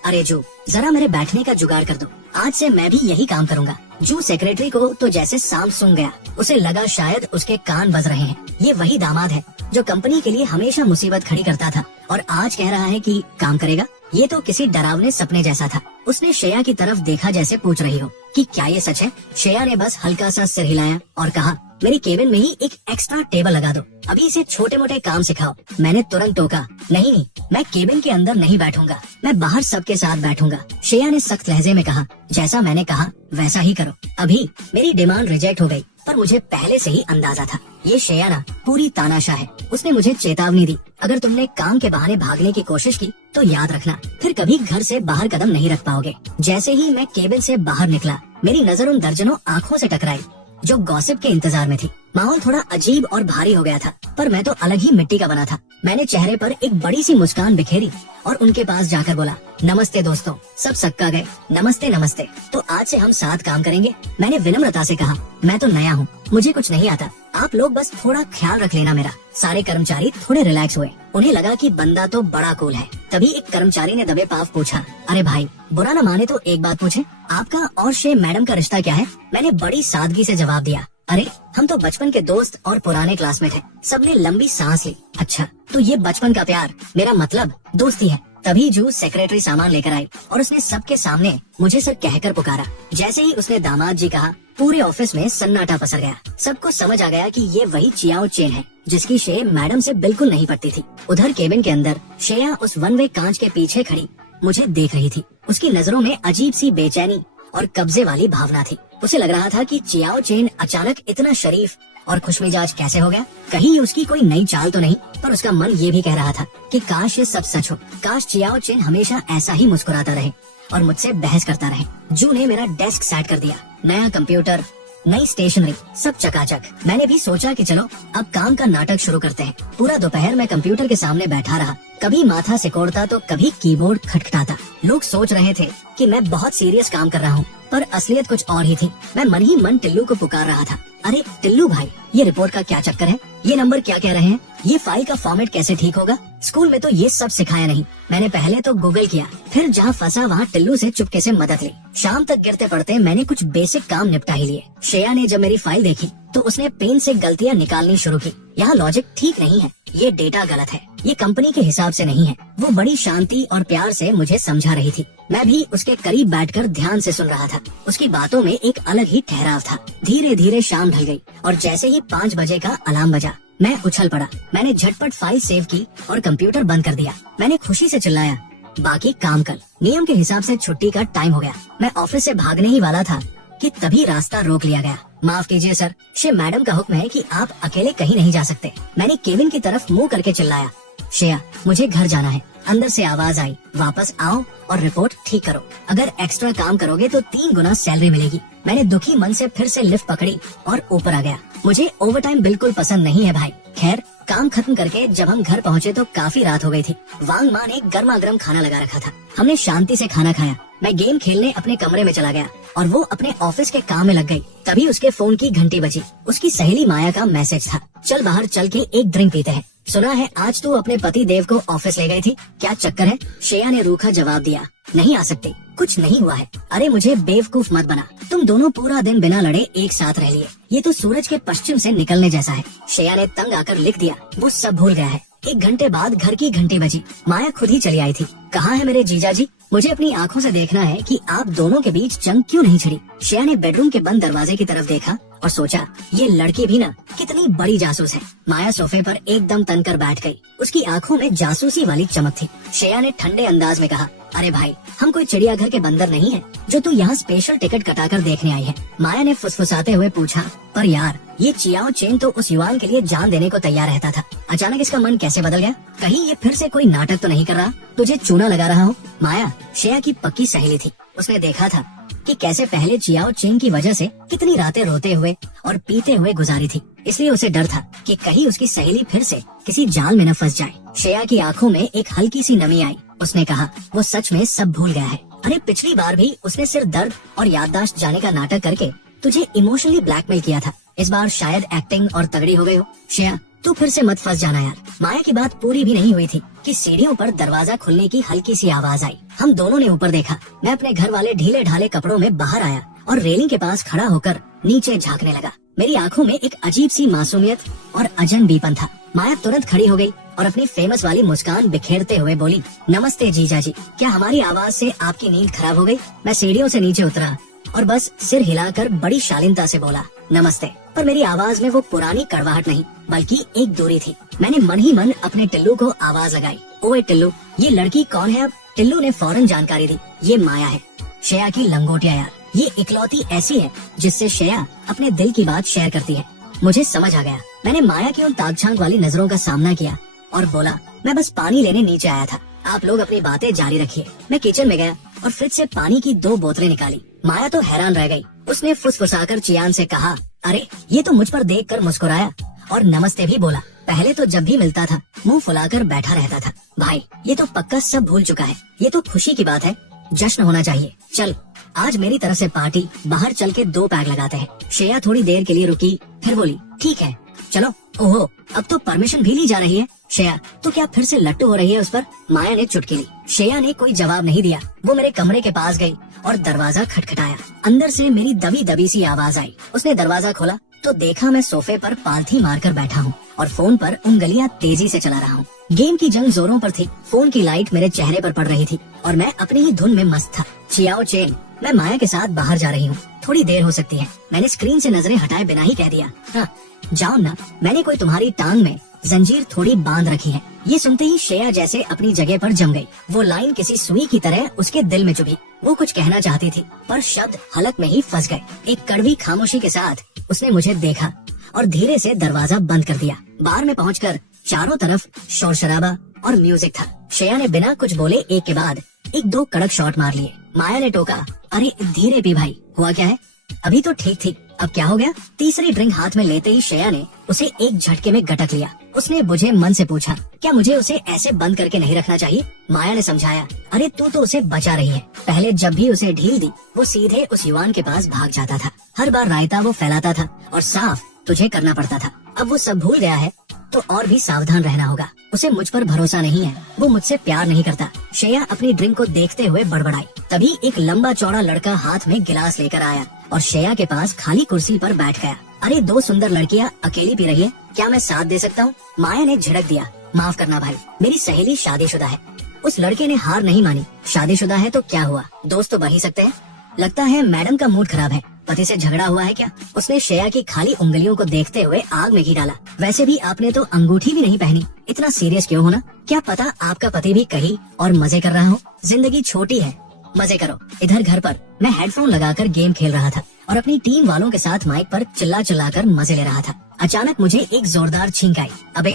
अरे जू, जरा मेरे बैठने का जुगाड़ कर दो, आज से मैं भी यही काम करूंगा। जू सेक्रेटरी को तो जैसे सांप सूंघ गया। उसे लगा शायद उसके कान बज रहे हैं। ये वही दामाद है जो कंपनी के लिए हमेशा मुसीबत खड़ी करता था और आज कह रहा है कि काम करेगा। ये तो किसी डरावने सपने जैसा था। उसने श्रेया की तरफ देखा जैसे पूछ रही हो कि क्या ये सच है। श्रेया ने बस हल्का सा सिर हिलाया और कहा, मेरी केबिन में ही एक एक्स्ट्रा टेबल लगा दो, अभी इसे छोटे मोटे काम सिखाओ। मैंने तुरंत टोका, नहीं, मैं केबिन के अंदर नहीं बैठूंगा, मैं बाहर सबके साथ बैठूंगा। श्रेया ने सख्त लहजे में कहा, जैसा मैंने कहा वैसा ही करो। अभी मेरी डिमांड रिजेक्ट हो गई, पर मुझे पहले से ही अंदाजा था। ये श्रेया ना पूरी तानाशाह है। उसने मुझे चेतावनी दी, अगर तुमने काम के बहाने भागने की कोशिश की तो याद रखना, फिर कभी घर से बाहर कदम नहीं रख पाओगे। जैसे ही मैं केबिन से बाहर निकला, मेरी नजर उन दर्जनों आँखों से टकराई जो गॉसिप के इंतजार में थी। माहौल थोड़ा अजीब और भारी हो गया था, पर मैं तो अलग ही मिट्टी का बना था। मैंने चेहरे पर एक बड़ी सी मुस्कान बिखेरी और उनके पास जाकर बोला, नमस्ते दोस्तों। सब सक्का गए, नमस्ते नमस्ते, तो आज से हम साथ काम करेंगे। मैंने विनम्रता से कहा, मैं तो नया हूँ, मुझे कुछ नहीं आता, आप लोग बस थोड़ा ख्याल रख लेना मेरा। सारे कर्मचारी थोड़े रिलैक्स हुए, उन्हें लगा कि बंदा तो बड़ा कूल है। तभी एक कर्मचारी ने दबे पाव पूछा, अरे भाई, बुरा न माने तो एक बात पूछे, आपका और शे मैडम का रिश्ता क्या है? मैंने बड़ी सादगी से जवाब दिया, अरे हम तो बचपन के दोस्त और पुराने क्लासमेट हैं। सबने लंबी सांस ली। अच्छा, तो ये बचपन का प्यार, मेरा मतलब दोस्ती है। तभी जू सेक्रेटरी सामान लेकर आई और उसने सबके सामने मुझे सर कहकर पुकारा। जैसे ही उसने दामाद जी कहा, पूरे ऑफिस में सन्नाटा पसर गया। सबको समझ आ गया कि ये वही चियाओ चेन है जिसकी शे मैडम से बिल्कुल नहीं पड़ती थी। उधर केबिन के अंदर श्रेया उस वन वे कांच के पीछे खड़ी मुझे देख रही थी। उसकी नजरों में अजीब सी बेचैनी और कब्जे वाली भावना थी। उसे लग रहा था कि चियाओ चेन अचानक इतना शरीफ और खुशमिजाज कैसे हो गया। कहीं उसकी कोई नई चाल तो नहीं, पर उसका मन ये भी कह रहा था कि काश ये सब सच हो, काश चियाओ चेन हमेशा ऐसा ही मुस्कुराता रहे और मुझसे बहस करता रहे। जू ने मेरा डेस्क सेट कर दिया, नया कंप्यूटर, नई स्टेशनरी, सब चकाचक। मैंने भी सोचा कि चलो अब काम का नाटक शुरू करते हैं। पूरा दोपहर मैं कंप्यूटर के सामने बैठा रहा, कभी माथा सिकोड़ता तो कभी कीबोर्ड खटखटाता। लोग सोच रहे थे कि मैं बहुत सीरियस काम कर रहा हूँ, पर असलियत कुछ और ही थी। मैं मन ही मन टिल्लू को पुकार रहा था, अरे टिल्लू भाई, ये रिपोर्ट का क्या चक्कर है? ये नंबर क्या कह रहे हैं? ये फाइल का फॉर्मेट कैसे ठीक होगा? स्कूल में तो ये सब सिखाया नहीं। मैंने पहले तो गूगल किया, फिर जहाँ फंसा वहाँ टिल्लू से चुपके से मदद ली। शाम तक गिरते पड़ते मैंने कुछ बेसिक काम निपटा ही लिए। श्रेया ने जब मेरी फाइल देखी तो उसने पेन से गलतियाँ निकालनी शुरू की। यहाँ लॉजिक ठीक नहीं है, ये डेटा गलत है, ये कंपनी के हिसाब से नहीं है। वो बड़ी शांति और प्यार से मुझे समझा रही थी। मैं भी उसके करीब बैठकर ध्यान से सुन रहा था। उसकी बातों में एक अलग ही ठहराव था। धीरे धीरे शाम ढल गई और जैसे ही 5 बजे का अलार्म बजा, मैं उछल पड़ा। मैंने झटपट फाइल सेव की और कंप्यूटर बंद कर दिया। मैंने खुशी से चिल्लाया, बाकी काम कल। नियम के हिसाब से छुट्टी का टाइम हो गया। मैं ऑफिस से भागने ही वाला था कि तभी रास्ता रोक लिया गया। माफ कीजिए सर, श्री मैडम का हुक्म है कि आप अकेले कहीं नहीं जा सकते। मैंने केविन की तरफ मुंह करके चिल्लाया, श्रेया मुझे घर जाना है। अंदर से आवाज आई, वापस आओ और रिपोर्ट ठीक करो। अगर एक्स्ट्रा काम करोगे तो 3 गुना सैलरी मिलेगी। मैंने दुखी मन से फिर से लिफ्ट पकड़ी और ऊपर आ गया। मुझे ओवरटाइम बिल्कुल पसंद नहीं है भाई। खैर, काम खत्म करके जब हम घर पहुँचे तो काफी रात हो गई थी। वांग माँ ने गर्मा गर्म खाना लगा रखा था। हमने शांति से खाना खाया। मैं गेम खेलने अपने कमरे में चला गया और वो अपने ऑफिस के काम में लग गई। तभी उसके फोन की घंटी बजी। उसकी सहेली माया का मैसेज था, चल बाहर चल के एक ड्रिंक पीते हैं। सुना है आज तू अपने पति देव को ऑफिस ले गई थी, क्या चक्कर है? श्रेया ने रूखा जवाब दिया, नहीं आ सकती, कुछ नहीं हुआ है। अरे मुझे बेवकूफ मत बना, तुम दोनों पूरा दिन बिना लड़े एक साथ रह लिए। ये तो सूरज के पश्चिम से निकलने जैसा है। श्रेया ने तंग आकर लिख दिया, वो सब भूल गया है। 1 घंटे बाद घर की घंटी बजी। माया खुद ही चली आई थी। कहाँ है मेरे जीजा जी? मुझे अपनी आंखों से देखना है कि आप दोनों के बीच जंग क्यों नहीं छिड़ी। श्रेया ने बेडरूम के बंद दरवाजे की तरफ देखा और सोचा, ये लड़की भी ना कितनी बड़ी जासूस है। माया सोफे पर एकदम तन कर बैठ गई। उसकी आंखों में जासूसी वाली चमक थी। श्रेया ने ठंडे अंदाज में कहा, अरे भाई, हम कोई चिड़ियाघर के बंदर नहीं है जो तू यहाँ स्पेशल टिकट कटाकर देखने आई है। माया ने फुसफुसाते हुए पूछा, पर यार ये चियाओ चेन तो उस युवान के लिए जान देने को तैयार रहता था। अचानक इसका मन कैसे बदल गया? कहीं ये फिर से कोई नाटक तो नहीं कर रहा, तुझे चूना लगा रहा हो? माया श्रेया की पक्की सहेली थी। उसने देखा था कि कैसे पहले चियाओ चेन की वजह से कितनी रातें रोते हुए और पीते हुए गुजारी थी। इसलिए उसे डर था कि कहीं उसकी सहेली फिर से किसी जाल में न फंस जाए। श्रेया की आंखों में एक हल्की सी नमी आई। उसने कहा, वो सच में सब भूल गया है। अरे पिछली बार भी उसने सिर्फ दर्द और याददाश्त जाने का नाटक करके तुझे इमोशनली ब्लैकमेल किया था। इस बार शायद एक्टिंग और तगड़ी हो गई हो। श्रेया तू फिर से मत फंस जाना यार। माया की बात पूरी भी नहीं हुई थी कि सीढ़ियों पर दरवाजा खुलने की हल्की सी आवाज आई। हम दोनों ने ऊपर देखा। मैं अपने घर वाले ढीले ढाले कपड़ों में बाहर आया और रेलिंग के पास खड़ा होकर नीचे झांकने लगा। मेरी आंखों में एक अजीब सी मासूमियत और अजनबीपन था। माया तुरंत खड़ी हो गई और अपनी फेमस वाली मुस्कान बिखेरते हुए बोली, नमस्ते जीजा जी, क्या हमारी आवाज से आपकी नींद खराब हो गई? मैं सीढ़ियों से नीचे उतरा और बस सिर हिलाकर बड़ी शालीनता से बोला, नमस्ते। पर मेरी आवाज में वो पुरानी कड़वाहट नहीं बल्कि एक दूरी थी। मैंने मन ही मन अपने टिल्लू को आवाज लगाई, ओए टिल्लू, ये लड़की कौन है? अब टिल्लू ने फौरन जानकारी दी, ये माया है, श्रेया की लंगोटिया यार। ये इकलौती ऐसी है जिससे श्रेया अपने दिल की बात शेयर करती है। मुझे समझ आ गया। मैंने माया की उन ताक-झांक वाली नजरों का सामना किया और बोला, मैं बस पानी लेने नीचे आया था, आप लोग अपनी बातें जारी रखिए। मैं किचन में गया और फ्रिज से पानी की 2 बोतलें निकाली। माया तो हैरान रह गई। उसने फुसफुसाकर चियान से कहा, अरे ये तो मुझ पर देखकर मुस्कुराया और नमस्ते भी बोला। पहले तो जब भी मिलता था मुंह फुलाकर बैठा रहता था। भाई ये तो पक्का सब भूल चुका है। ये तो खुशी की बात है, जश्न होना चाहिए। चल आज मेरी तरफ से पार्टी, बाहर चल के 2 पैग लगाते हैं। श्रेया थोड़ी देर के लिए रुकी, फिर बोली, ठीक है चलो। ओहो, अब तो परमिशन भी ली जा रही है। श्रेया तो क्या फिर से लट्टू हो रही है उस पर? माया ने चुटकी ली। श्रेया ने कोई जवाब नहीं दिया। वो मेरे कमरे के पास गई और दरवाजा खटखटाया। अंदर से मेरी दबी दबी सी आवाज आई। उसने दरवाजा खोला तो देखा मैं सोफे पर पालथी मारकर बैठा हूँ और फोन पर उंगलियां तेजी से चला रहा हूँ। गेम की जंग जोरों पर थी। फोन की लाइट मेरे चेहरे पर पड़ रही थी और मैं अपनी ही धुन में मस्त था। चियाओ चेन, मैं माया के साथ बाहर जा रही हूँ, थोड़ी देर हो सकती है। मैंने स्क्रीन से नजरें हटाए बिना ही कह दिया, हाँ जाओ ना, मैंने कोई तुम्हारी टांग में जंजीर थोड़ी बांध रखी है। ये सुनते ही श्रेया जैसे अपनी जगह पर जम गई। वो लाइन किसी सुई की तरह उसके दिल में चुभी। वो कुछ कहना चाहती थी पर शब्द हलक में ही फंस गए। एक कड़वी खामोशी के साथ उसने मुझे देखा और धीरे से दरवाजा बंद कर दिया। बार में पहुंचकर चारों तरफ शोर शराबा और म्यूजिक था। श्रेया ने बिना कुछ बोले एक के बाद 1-2 कड़क शॉट मार लिए। माया ने टोका, अरे धीरे पी भाई, हुआ क्या है? अभी तो ठीक थी, अब क्या हो गया? तीसरी ड्रिंक हाथ में लेते ही श्रेया ने उसे एक झटके में गटक लिया। उसने बुझे मन से पूछा, क्या मुझे उसे ऐसे बंद करके नहीं रखना चाहिए? माया ने समझाया, अरे तू तो उसे बचा रही है। पहले जब भी उसे ढील दी वो सीधे उस युवान के पास भाग जाता था। हर बार रायता वो फैलाता था और साफ तुझे करना पड़ता था। अब वो सब भूल गया है तो और भी सावधान रहना होगा। उसे मुझ पर भरोसा नहीं है, वो मुझसे प्यार नहीं करता। श्रेया अपनी ड्रिंक को देखते हुए बड़बड़ाई। तभी एक लंबा चौड़ा लड़का हाथ में गिलास लेकर आया और श्रेया के पास खाली कुर्सी पर बैठ गया। अरे 2 सुंदर लड़कियां अकेली पी रही है, क्या मैं साथ दे सकता हूँ? माया ने झिड़क दिया, माफ करना भाई, मेरी सहेली शादीशुदा है। उस लड़के ने हार नहीं मानी। शादीशुदा है तो क्या हुआ, दोस्त तो बन ही सकते हैं। लगता है मैडम का मूड खराब है, पति से झगड़ा हुआ है क्या? उसने श्रेया की खाली उंगलियों को देखते हुए आग में घी डाला। वैसे भी आपने तो अंगूठी भी नहीं पहनी, इतना सीरियस क्यों होना? क्या पता आपका पति भी कहीं और मजे कर रहा हो? जिंदगी छोटी है, मजे करो। इधर घर पर मैं हेडफोन लगाकर गेम खेल रहा था और अपनी टीम वालों के साथ माइक पर चिल्ला चिल्लाकर मजे ले रहा था। अचानक मुझे एक जोरदार छींक आई। अबे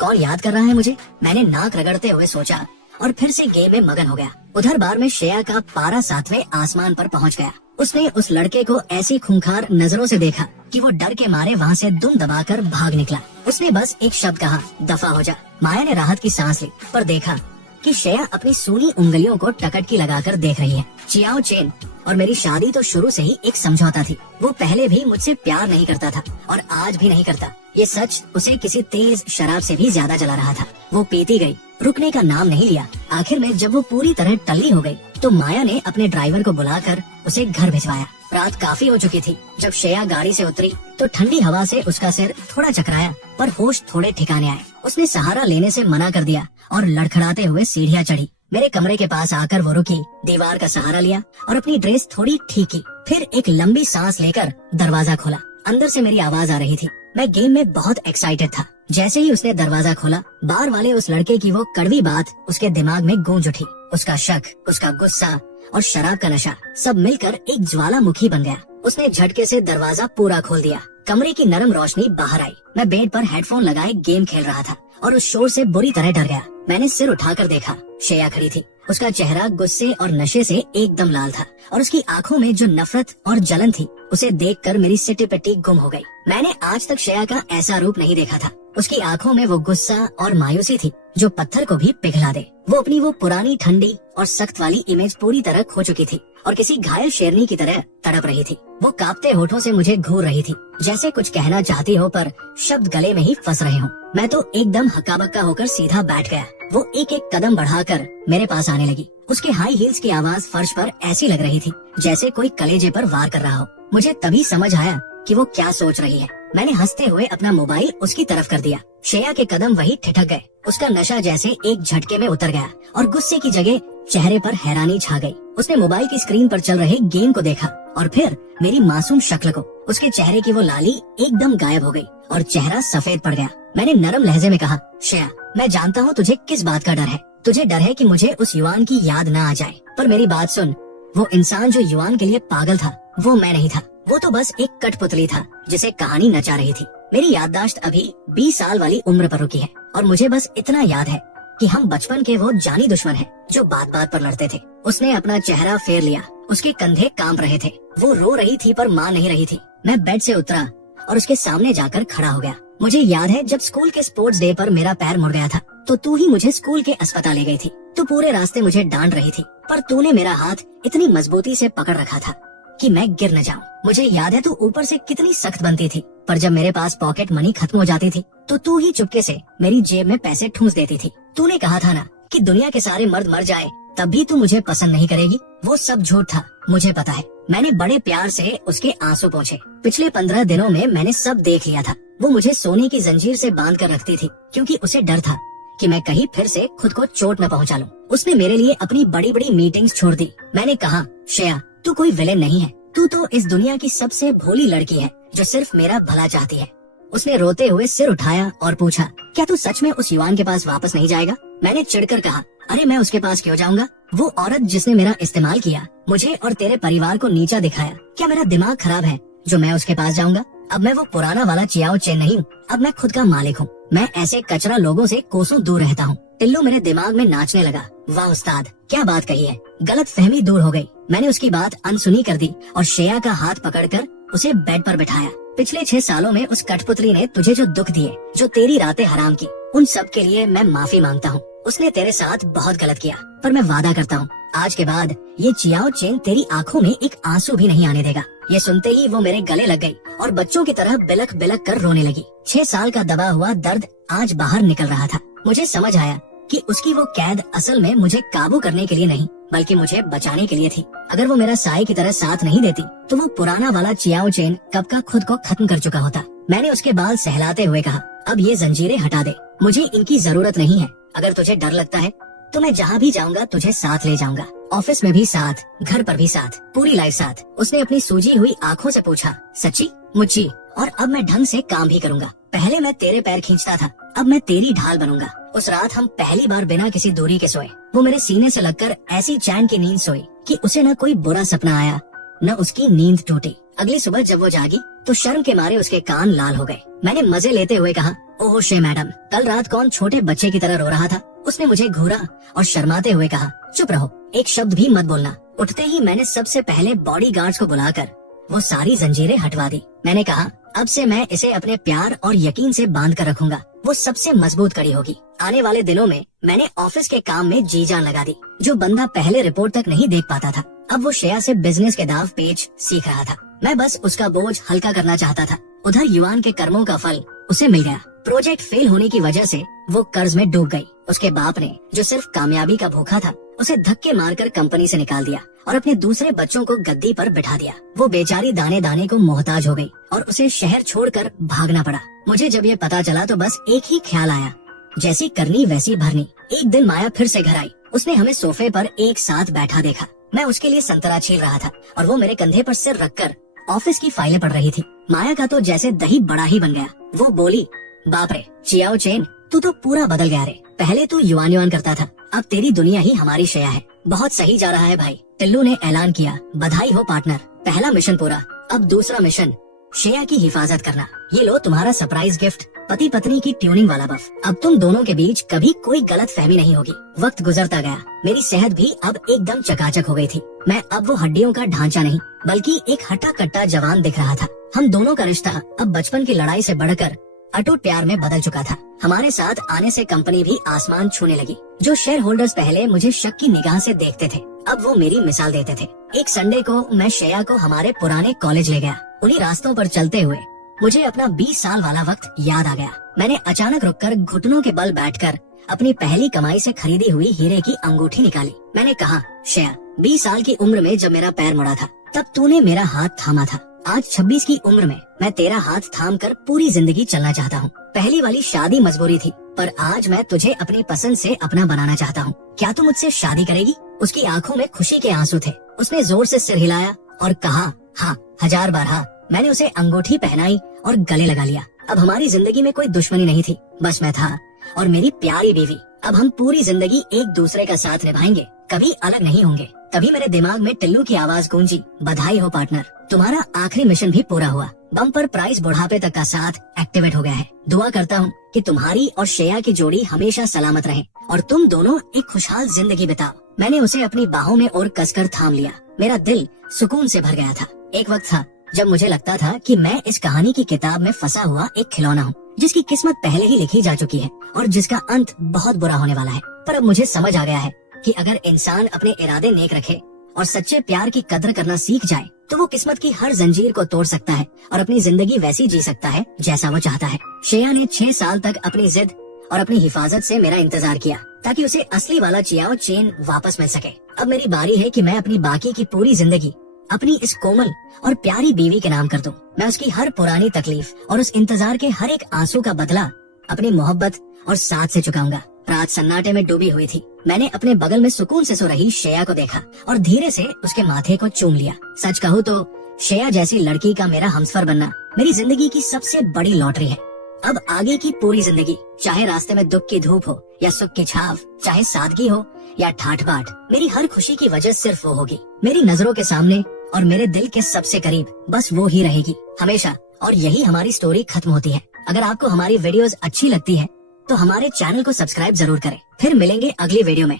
कौन याद कर रहा है मुझे? मैंने नाक रगड़ते हुए सोचा और फिर से गेम में मगन हो गया। उधर बार में श्रेया का पारा 7वें आसमान पर पहुंच गया। उसने उस लड़के को ऐसी खूंखार नजरों से देखा कि वो डर के मारे वहाँ से दुम दबाकर भाग निकला। उसने बस एक शब्द कहा, दफा हो जा। माया ने राहत की सांस ली, पर देखा कि श्रेया अपनी सूनी उंगलियों को टकटकी लगाकर देख रही है। चियाओ चेन और मेरी शादी तो शुरू से ही एक समझौता थी। वो पहले भी मुझसे प्यार नहीं करता था और आज भी नहीं करता। ये सच उसे किसी तेज शराब से भी ज्यादा जला रहा था। वो पीती गई, रुकने का नाम नहीं लिया। आखिर में जब वो पूरी तरह टल्ली हो गई तो माया ने अपने ड्राइवर को बुलाकर उसे घर भिजवाया। रात काफी हो चुकी थी। जब श्रेया गाड़ी से उतरी तो ठंडी हवा से उसका सिर थोड़ा चकराया, पर होश थोड़े ठिकाने आए। उसने सहारा लेने से मना कर दिया और लड़खड़ाते हुए सीढ़ियाँ चढ़ी। मेरे कमरे के पास आकर वो रुकी, दीवार का सहारा लिया और अपनी ड्रेस थोड़ी ठीक की। फिर एक लंबी सांस लेकर दरवाजा खोला। अंदर से मेरी आवाज आ रही थी। मैं गेम में बहुत एक्साइटेड था। जैसे ही उसने दरवाजा खोला, बार वाले उस लड़के की वो कड़वी बात उसके दिमाग में गूंज उठी। उसका शक, उसका गुस्सा और शराब का नशा सब मिलकर एक ज्वालामुखी बन गया। उसने झटके से दरवाजा पूरा खोल दिया। कमरे की नरम रोशनी बाहर आई। मैं बेड पर हेडफोन लगाए गेम खेल रहा था और उस शोर से बुरी तरह डर गया। मैंने सिर उठाकर देखा, श्रेया खड़ी थी। उसका चेहरा गुस्से और नशे से एकदम लाल था और उसकी आंखों में जो नफरत और जलन थी, उसे देखकर मेरी सिटी पिट्टी गुम हो गई। मैंने आज तक श्रेया का ऐसा रूप नहीं देखा था। उसकी आंखों में वो गुस्सा और मायूसी थी जो पत्थर को भी पिघला दे। वो अपनी वो पुरानी ठंडी और सख्त वाली इमेज पूरी तरह खो चुकी थी और किसी घायल शेरनी की तरह तड़प रही थी। वो कांपते होठों से मुझे घूर रही थी, जैसे कुछ कहना चाहती हो पर शब्द गले में ही फंस रहे हो। मैं तो एकदम हक्का बक्का होकर सीधा बैठ गया। वो एक एक कदम बढ़ाकर मेरे पास आने लगी। उसके हाई हील्स की आवाज फर्श पर ऐसी लग रही थी जैसे कोई कलेजे पर वार कर रहा हो। मुझे तभी समझ आया कि वो क्या सोच रही है। मैंने हंसते हुए अपना मोबाइल उसकी तरफ कर दिया। श्रेया के कदम वही ठिठक गए। उसका नशा जैसे एक झटके में उतर गया और गुस्से की जगह चेहरे पर हैरानी छा गई। उसने मोबाइल की स्क्रीन पर चल रहे गेम को देखा और फिर मेरी मासूम शक्ल को। उसके चेहरे की वो लाली एकदम गायब हो गई और चेहरा सफेद पड़ गया। मैंने नरम लहजे में कहा, श्रेया, मैं जानता हूँ तुझे किस बात का डर है। तुझे डर है कि मुझे उस युवान की याद न आ जाए, पर मेरी बात सुन। वो इंसान जो युवान के लिए पागल था, वो मैं नहीं था। वो तो बस एक कठपुतली था जिसे कहानी नचा रही थी। मेरी याददाश्त अभी 20 साल वाली उम्र पर रुकी है और मुझे बस इतना याद है कि हम बचपन के वो जानी दुश्मन हैं जो बात बात पर लड़ते थे। उसने अपना चेहरा फेर लिया। उसके कंधे कांप रहे थे। वो रो रही थी पर मान नहीं रही थी। मैं बेड से उतरा और उसके सामने जाकर खड़ा हो गया। मुझे याद है जब स्कूल के स्पोर्ट्स डे पर मेरा पैर मुड़ गया था तो तू ही मुझे स्कूल के अस्पताल ले गई थी। तू पूरे रास्ते मुझे डांट रही थी, पर तूने मेरा हाथ इतनी मजबूती से पकड़ रखा था कि मैं गिर न जाऊं। मुझे याद है तू ऊपर से कितनी सख्त बनती थी, पर जब मेरे पास पॉकेट मनी खत्म हो जाती थी तो तू ही चुपके से मेरी जेब में पैसे ठूंस देती थी। तूने कहा था ना कि दुनिया के सारे मर्द मर जाए तब भी तू मुझे पसंद नहीं करेगी। वो सब झूठ था, मुझे पता है। मैंने बड़े प्यार से उसके आंसू पोंछे। पिछले 15 दिनों में मैंने सब देख लिया था। वो मुझे सोने की जंजीर से बांध कर रखती थी क्योंकि उसे डर था कि मैं कहीं फिर से खुद को चोट न पहुंचा लूं। उसने मेरे लिए अपनी बड़ी बड़ी मीटिंग्स छोड़ दी। मैंने कहा, श्रेया, तू कोई विलेन नहीं है। तू तो इस दुनिया की सबसे भोली लड़की है जो सिर्फ मेरा भला चाहती है। उसने रोते हुए सिर उठाया और पूछा, क्या तू सच में उस युवान के पास वापस नहीं जाएगा? मैंने चिढ़कर कहा, अरे मैं उसके पास क्यों जाऊंगा? वो औरत जिसने मेरा इस्तेमाल किया, मुझे और तेरे परिवार को नीचा दिखाया, क्या मेरा दिमाग खराब है जो मैं उसके पास जाऊंगा? अब मैं वो पुराना वाला चियाओ चेन नहीं हूँ। अब मैं खुद का मालिक हूँ। मैं ऐसे कचरा लोगों से कोसों दूर रहता हूँ। टिल्लू मेरे दिमाग में नाचने लगा। वाह उस्ताद, क्या बात कही है। गलत फहमी दूर हो गई। मैंने उसकी बात अनसुनी कर दी और श्रेया का हाथ पकड़कर उसे बेड पर बिठाया। पिछले 6 सालों में उस कठपुतली ने तुझे जो दुख दिए, जो तेरी रातें हराम की, उन सब के लिए मैं माफी मांगता हूँ। उसने तेरे साथ बहुत गलत किया, पर मैं वादा करता हूँ आज के बाद ये चियाओ चेन तेरी आंखों में एक आंसू भी नहीं आने देगा। ये सुनते ही वो मेरे गले लग गई और बच्चों की तरह बिलख बिलख कर रोने लगी। 6 साल का दबा हुआ दर्द आज बाहर निकल रहा था। मुझे समझ आया कि उसकी वो कैद असल में मुझे काबू करने के लिए नहीं, बल्कि मुझे बचाने के लिए थी। अगर वो मेरा साए की तरह साथ नहीं देती तो वो पुराना वाला चियाओ चेन कब का खुद को खत्म कर चुका होता। मैंने उसके बाल सहलाते हुए कहा, अब ये जंजीरें हटा दे, मुझे इनकी जरूरत नहीं है। अगर तुझे डर लगता है तो मैं जहाँ भी जाऊंगा तुझे साथ ले जाऊंगा ऑफिस में भी साथ, घर पर भी साथ, पूरी लाइफ साथ। उसने अपनी सूजी हुई आंखों से पूछा, सच्ची? मुझी। और अब मैं ढंग से काम भी करूंगा। पहले मैं तेरे पैर खींचता था, अब मैं तेरी ढाल बनूंगा। उस रात हम पहली बार बिना किसी दूरी के सोए। वो मेरे सीने से लगकर ऐसी चैन की नींद सोई कि उसे न कोई बुरा सपना आया, न उसकी नींद टूटी। अगली सुबह जब वो जागी तो शर्म के मारे उसके कान लाल हो गए। मैंने मजे लेते हुए कहा, ओह शे मैडम, कल रात कौन छोटे बच्चे की तरह रो रहा था? उसने मुझे घूरा और शर्माते हुए कहा, चुप रहो, एक शब्द भी मत बोलना। उठते ही मैंने सबसे पहले बॉडीगार्ड्स को बुलाकर वो सारी जंजीरें हटवा दी। मैंने कहा, अब से मैं इसे अपने प्यार और यकीन से बांध कर रखूंगा। वो सबसे मजबूत कड़ी होगी। आने वाले दिनों में मैंने ऑफिस के काम में जी जान लगा दी। जो बंदा पहले रिपोर्ट तक नहीं देख पाता था, अब वो श्रेया से बिजनेस के दाव पेच सीख रहा था। मैं बस उसका बोझ हल्का करना चाहता था। उधर युवान के कर्मों का फल उसे मिल गया। प्रोजेक्ट फेल होने की वजह से वो कर्ज में डूब गई। उसके बाप ने, जो सिर्फ कामयाबी का भूखा था, उसे धक्के मारकर कंपनी से निकाल दिया और अपने दूसरे बच्चों को गद्दी पर बिठा दिया। वो बेचारी दाने दाने को मोहताज हो गई और उसे शहर छोड़कर भागना पड़ा। मुझे जब ये पता चला तो बस एक ही ख्याल आया, जैसी करनी वैसी भरनी। एक दिन माया फिर से घर आई। उसने हमें सोफे पर एक साथ बैठा देखा। मैं उसके लिए संतरा छील रहा था और वो मेरे कंधे पर सिर रखकर ऑफिस की फाइलें पढ़ रही थी। माया का तो जैसे दही बड़ा ही बन गया। वो बोली, बाप रे चियाओ चेन, तू तो पूरा बदल गया रे। पहले तू युवान युवान करता था, अब तेरी दुनिया ही हमारी श्रेया है। बहुत सही जा रहा है भाई। टिल्लू ने ऐलान किया, बधाई हो पार्टनर, पहला मिशन पूरा। अब दूसरा मिशन, श्रेया की हिफाजत करना। ये लो तुम्हारा सरप्राइज गिफ्ट, पति पत्नी की ट्यूनिंग वाला बफ। अब तुम दोनों के बीच कभी कोई गलत फहमी नहीं होगी। वक्त गुजरता गया, मेरी सेहत भी अब एकदम चकाचक हो गई थी। मैं अब वो हड्डियों का ढांचा नहीं, बल्कि एक हट्टा कट्टा जवान दिख रहा था। हम दोनों का रिश्ता अब बचपन की लड़ाई से बढ़कर अटूट प्यार में बदल चुका था। हमारे साथ आने से कंपनी भी आसमान छूने लगी। जो शेयर होल्डर्स पहले मुझे शक की निगाह से देखते थे, अब वो मेरी मिसाल देते थे। एक संडे को मैं श्रेया को हमारे पुराने कॉलेज ले गया। उन्हीं रास्तों पर चलते हुए मुझे अपना 20 साल वाला वक्त याद आ गया। मैंने अचानक रुककर घुटनों के बल बैठकर अपनी पहली कमाई से खरीदी हुई हीरे की अंगूठी निकाली। मैंने कहा, श्रेया, 20 साल की उम्र में जब मेरा पैर मुड़ा था, तब तूने मेरा हाथ थामा था। आज 26 की उम्र में मैं तेरा हाथ थाम कर पूरी जिंदगी चलना चाहता हूँ। पहली वाली शादी मजबूरी थी, पर आज मैं तुझे अपनी पसंद से अपना बनाना चाहता हूँ। क्या तू मुझसे शादी करेगी? उसकी आंखों में खुशी के आंसू थे। उसने जोर से सिर हिलाया और कहा, हाँ, 1000 बार हाँ। मैंने उसे अंगूठी पहनाई और गले लगा लिया। अब हमारी जिंदगी में कोई दुश्मनी नहीं थी, बस मैं था और मेरी प्यारी बीवी। अब हम पूरी जिंदगी एक दूसरे का साथ निभाएंगे, कभी अलग नहीं होंगे। तभी मेरे दिमाग में टिल्लू की आवाज गूंजी, बधाई हो पार्टनर, तुम्हारा आखिरी मिशन भी पूरा हुआ। बम्पर प्राइस बुढ़ापे तक का साथ एक्टिवेट हो गया है। दुआ करता हूँ कि तुम्हारी और श्रेया की जोड़ी हमेशा सलामत रहे और तुम दोनों एक खुशहाल जिंदगी बिताओ। मैंने उसे अपनी बाहों में और कसकर थाम लिया। मेरा दिल सुकून से भर गया था। एक वक्त था जब मुझे लगता था कि मैं इस कहानी की किताब में फंसा हुआ एक खिलौना हूँ, जिसकी किस्मत पहले ही लिखी जा चुकी है और जिसका अंत बहुत बुरा होने वाला है। पर अब मुझे समझ आ गया है कि अगर इंसान अपने इरादे नेक रखे और सच्चे प्यार की कदर करना सीख जाए, तो वो किस्मत की हर जंजीर को तोड़ सकता है और अपनी जिंदगी वैसी जी सकता है जैसा वो चाहता है। श्रेया ने 6 साल तक अपनी जिद और अपनी हिफाजत से मेरा इंतजार किया ताकि उसे असली वाला चियाओ चेन वापस मिल सके। अब मेरी बारी है कि मैं अपनी बाकी की पूरी जिंदगी अपनी इस कोमल और प्यारी बीवी के नाम कर दूं। मैं उसकी हर पुरानी तकलीफ और उस इंतजार के हर एक आंसू का बदला अपनी मोहब्बत और साथ से चुकाऊंगा। रात सन्नाटे में डूबी हुई थी। मैंने अपने बगल में सुकून से सो रही श्रेया को देखा और धीरे से उसके माथे को चूम लिया। सच कहूँ तो श्रेया जैसी लड़की का मेरा हमसफर बनना मेरी जिंदगी की सबसे बड़ी लॉटरी है। अब आगे की पूरी जिंदगी, चाहे रास्ते में दुख की धूप हो या सुख की छाव, चाहे सादगी हो या ठाठ बाट, मेरी हर खुशी की वजह सिर्फ वो होगी। मेरी नजरों के सामने और मेरे दिल के सबसे करीब बस वो ही रहेगी हमेशा। और यही हमारी स्टोरी खत्म होती है। अगर आपको हमारी वीडियोस अच्छी लगती है तो हमारे चैनल को सब्सक्राइब जरूर करें। फिर मिलेंगे अगली वीडियो में।